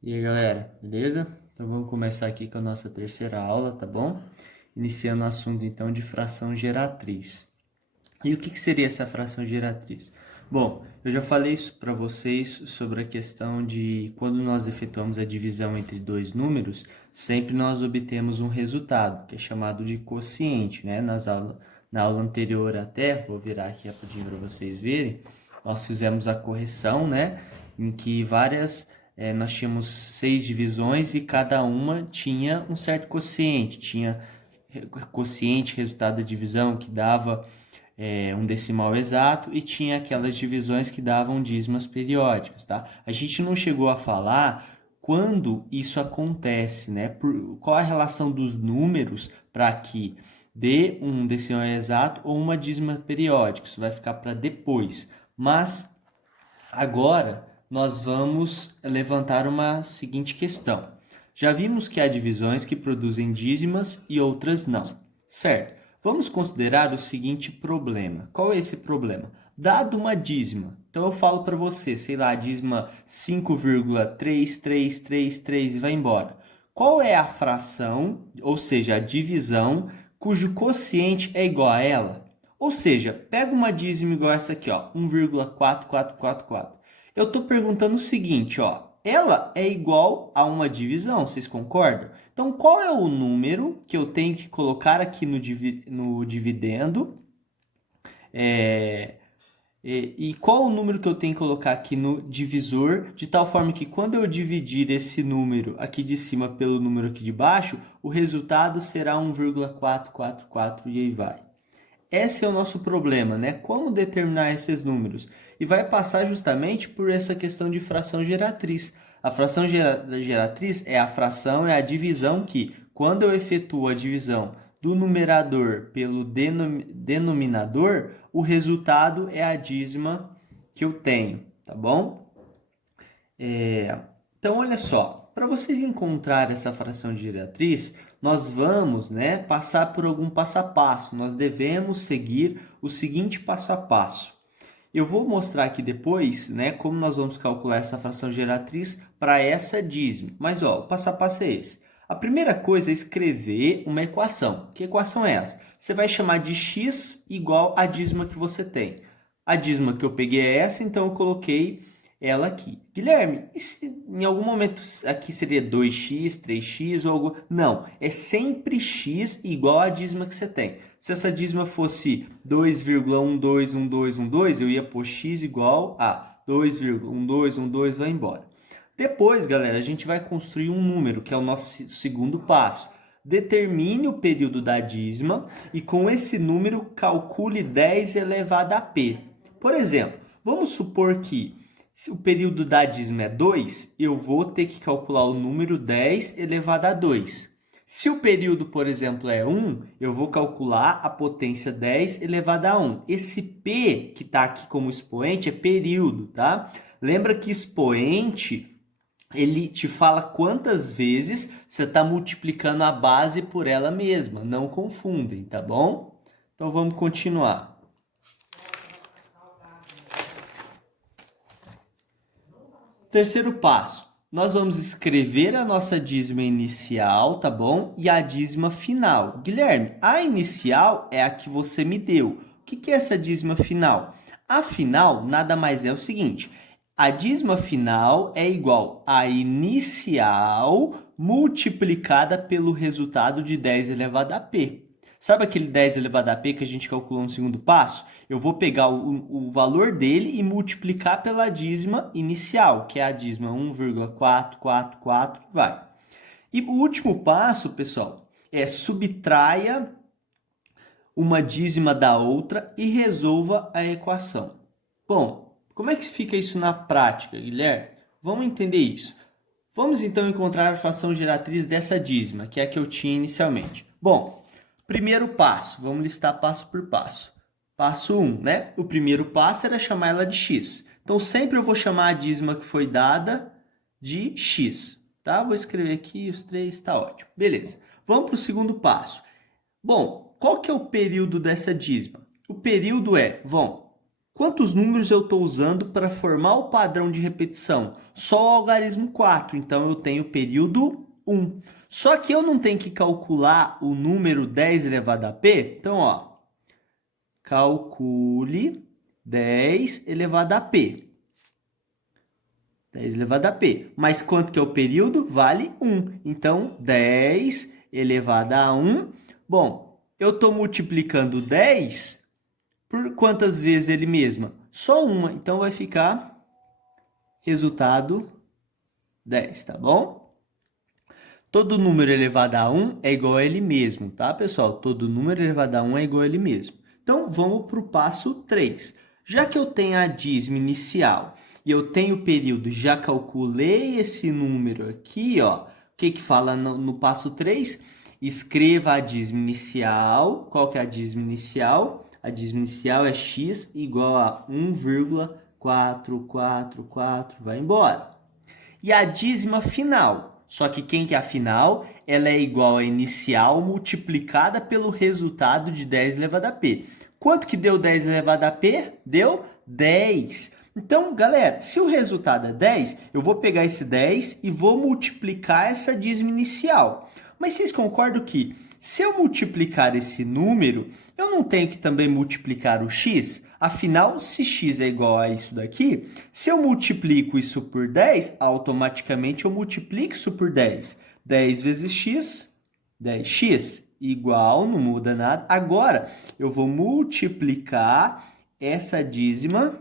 E aí, galera, beleza? Então vamos começar aqui com a nossa terceira aula, tá bom? Iniciando o assunto então de fração geratriz. E o que seria essa fração geratriz? Bom, eu já falei isso para vocês sobre a questão de quando nós efetuamos a divisão entre dois números, sempre nós obtemos um resultado, que é chamado de quociente, né? Na aula anterior até, vou virar aqui rapidinho para vocês verem, nós fizemos a correção, né? Em que nós tínhamos 6 divisões e cada uma tinha um certo quociente, tinha quociente, resultado da divisão, que dava um decimal exato, e tinha aquelas divisões que davam dízimas periódicas, tá? A gente não chegou a falar quando isso acontece, né? Qual a relação dos números para que dê um decimal exato ou uma dízima periódica. Isso vai ficar para depois. Mas agora nós vamos levantar uma seguinte questão. Já vimos que há divisões que produzem dízimas e outras não, certo? Vamos considerar o seguinte problema. Qual é esse problema? Dado uma dízima, então eu falo para você, sei lá, a dízima 5,3333 e vai embora. Qual é a fração, ou seja, a divisão, cujo quociente é igual a ela? Ou seja, pega uma dízima igual essa aqui, ó, 1,4444. Eu estou perguntando o seguinte, ó, ela é igual a uma divisão, vocês concordam? Então, qual é o número que eu tenho que colocar aqui no dividendo? É, e qual o número que eu tenho que colocar aqui no divisor, de tal forma que quando eu dividir esse número aqui de cima pelo número aqui de baixo, o resultado será 1,444 e aí vai. Esse é o nosso problema, né? Como determinar esses números? E vai passar justamente por essa questão de fração geratriz. A fração geratriz é a fração, é a divisão que, quando eu efetuo a divisão do numerador pelo denominador, o resultado é a dízima que eu tenho, tá bom? Então, olha só, para vocês encontrar essa fração geratriz, nós vamos, né, passar por algum passo a passo. Nós devemos seguir o seguinte passo a passo. Eu vou mostrar aqui depois, né, como nós vamos calcular essa fração geratriz para essa dízima. Mas, ó, o passo a passo é esse. A primeira coisa é escrever uma equação. Que equação é essa? Você vai chamar de x igual à dízima que você tem. A dízima que eu peguei é essa, então eu coloquei ela aqui. Guilherme, e se em algum momento aqui seria 2x, 3x ou algo? Não, é sempre x igual à dízima que você tem. Se essa dízima fosse 2,121212, eu ia pôr x igual a 2,1212, vai embora. Depois, galera, a gente vai construir um número, que é o nosso segundo passo. Determine o período da dízima e com esse número calcule 10 elevado a p. Por exemplo, vamos supor que se o período da dízima é 2, eu vou ter que calcular o número 10 elevado a 2. Se o período, por exemplo, é 1, eu vou calcular a potência 10 elevada a 1. Esse P que está aqui como expoente é período, tá? Lembra que expoente, ele te fala quantas vezes você está multiplicando a base por ela mesma. Não confundem, tá bom? Então vamos continuar. Terceiro passo, nós vamos escrever a nossa dízima inicial, tá bom? E a dízima final. Guilherme, a inicial é a que você me deu. O que é essa dízima final? A final nada mais é o seguinte, a dízima final é igual à inicial multiplicada pelo resultado de 10 elevado a p. Sabe aquele 10 elevado a p que a gente calculou no segundo passo? Eu vou pegar o valor dele e multiplicar pela dízima inicial, que é a dízima 1,444, vai. E o último passo, pessoal, é subtraia uma dízima da outra e resolva a equação. Bom, como é que fica isso na prática, Guilherme? Vamos entender isso. Vamos então encontrar a fração geratriz dessa dízima, que é a que eu tinha inicialmente. Bom, primeiro passo, vamos listar passo por passo. Passo 1, né? O primeiro passo era chamar ela de x. Então, sempre eu vou chamar a dízima que foi dada de x, tá? Vou escrever aqui os três, tá ótimo. Beleza. Vamos para o segundo passo. Bom, qual que é o período dessa dízima? O período é, Quantos números eu estou usando para formar o padrão de repetição? Só o algarismo 4, então eu tenho o período 1. Só que eu não tenho que calcular o número 10 elevado a p. Então, ó, calcule 10 elevado a p. 10 elevado a p. Mas quanto que é o período? Vale 1. Então, 10 elevado a 1. Bom, eu estou multiplicando 10 por quantas vezes ele mesma? Só uma. Então, vai ficar resultado 10, tá bom? Todo número elevado a 1 é igual a ele mesmo, tá, pessoal? Todo número elevado a 1 é igual a ele mesmo. Então, vamos para o passo 3. Já que eu tenho a dízima inicial e eu tenho o período, já calculei esse número aqui, ó. O que que fala no passo 3? Escreva a dízima inicial. Qual que é a dízima inicial? A dízima inicial é x igual a 1,444, vai embora. E a dízima final? Só que quem que é a final? Ela é igual a inicial multiplicada pelo resultado de 10 elevado a p. Quanto que deu 10 elevado a p? Deu 10. Então, galera, se o resultado é 10, eu vou pegar esse 10 e vou multiplicar essa dízima inicial. Mas vocês concordam que se eu multiplicar esse número, eu não tenho que também multiplicar o x? Afinal, se x é igual a isso daqui, se eu multiplico isso por 10, automaticamente eu multiplico isso por 10. 10 vezes x, 10x, igual, não muda nada. Agora, eu vou multiplicar essa dízima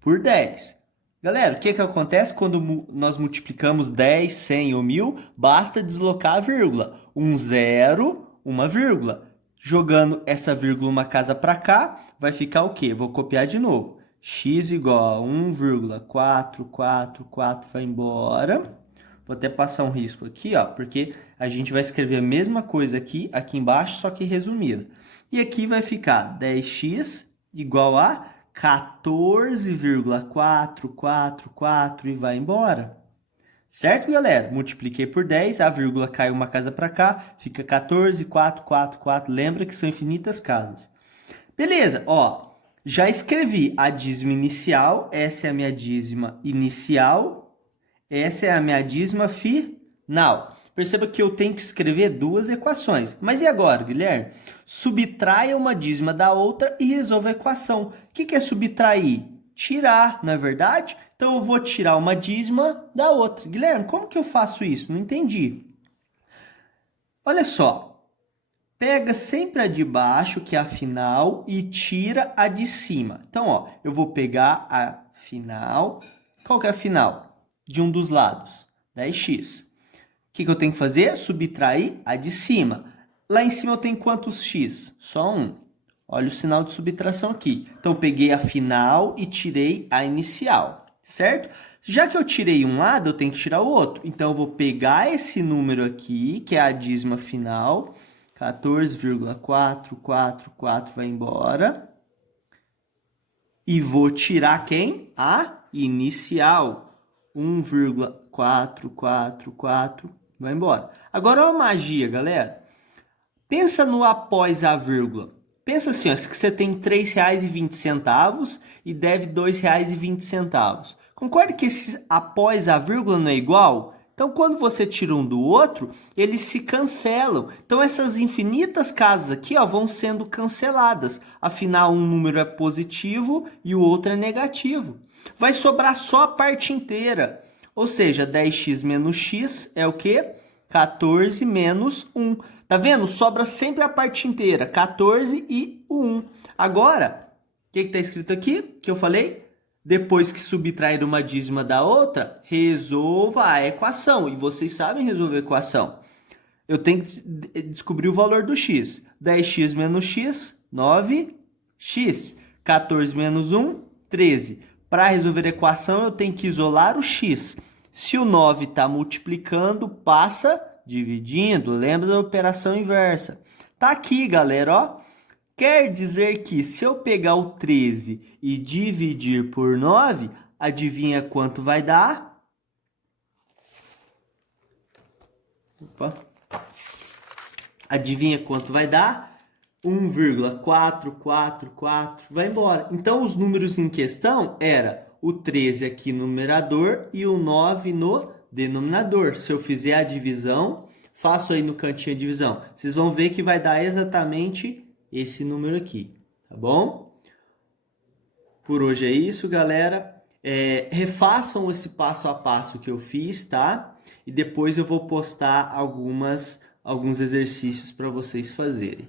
por 10. Galera, o que acontece quando nós multiplicamos 10, 100 ou 1000? Basta deslocar a vírgula. Um zero, uma vírgula. Jogando essa vírgula uma casa para cá, vai ficar o quê? Vou copiar de novo. X igual a 1,444 vai embora. Vou até passar um risco aqui, ó, porque a gente vai escrever a mesma coisa aqui embaixo, só que resumida. E aqui vai ficar 10x igual a 14,444 e vai embora. Certo, galera? Multipliquei por 10, a vírgula caiu uma casa para cá, fica 14,444. Lembra que são infinitas casas. Beleza, ó. Já escrevi a dízima inicial, essa é a minha dízima inicial, essa é a minha dízima final. Perceba que eu tenho que escrever duas equações. Mas e agora, Guilherme? Subtraia uma dízima da outra e resolva a equação. O que é subtrair? Tirar, não é verdade? Então, eu vou tirar uma dízima da outra. Guilherme, como que eu faço isso? Não entendi. Olha só. Pega sempre a de baixo, que é a final, e tira a de cima. Então, ó, eu vou pegar a final. Qual que é a final? De um dos lados. 10x. O que eu tenho que fazer? Subtrair a de cima. Lá em cima eu tenho quantos x? Só um. Olha o sinal de subtração aqui. Então, eu peguei a final e tirei a inicial, certo? Já que eu tirei um lado, eu tenho que tirar o outro. Então, eu vou pegar esse número aqui, que é a dízima final, 14,444 vai embora. E vou tirar quem? A inicial, 1,444 vai embora. Agora, uma magia, galera. Pensa no após a vírgula. Pensa assim, ó, que você tem R$ 3,20 e deve R$ 2,20. Concorda que esse após a vírgula não é igual? Então, quando você tira um do outro, eles se cancelam. Então, essas infinitas casas aqui, ó, vão sendo canceladas. Afinal, um número é positivo e o outro é negativo. Vai sobrar só a parte inteira. Ou seja, 10x menos x é o quê? 14 menos 1. Tá vendo? Sobra sempre a parte inteira, 14 e o 1. Agora, o que está escrito aqui? Que eu falei? Depois que subtrair uma dízima da outra, resolva a equação. E vocês sabem resolver a equação. Eu tenho que descobrir o valor do x. 10x menos x, 9x. 14 menos 1, 13. Para resolver a equação, eu tenho que isolar o x. Se o 9 está multiplicando, passa dividindo. Lembra da operação inversa. Tá aqui, galera, ó. Quer dizer que se eu pegar o 13 e dividir por 9, adivinha quanto vai dar? Opa. Adivinha quanto vai dar? 1,444, vai embora. Então, os números em questão era o 13 aqui no numerador e o 9 no denominador. Se eu fizer a divisão, faço aí no cantinho a divisão. Vocês vão ver que vai dar exatamente esse número aqui, tá bom? Por hoje é isso, galera. Refaçam esse passo a passo que eu fiz, tá? E depois eu vou postar alguns exercícios para vocês fazerem.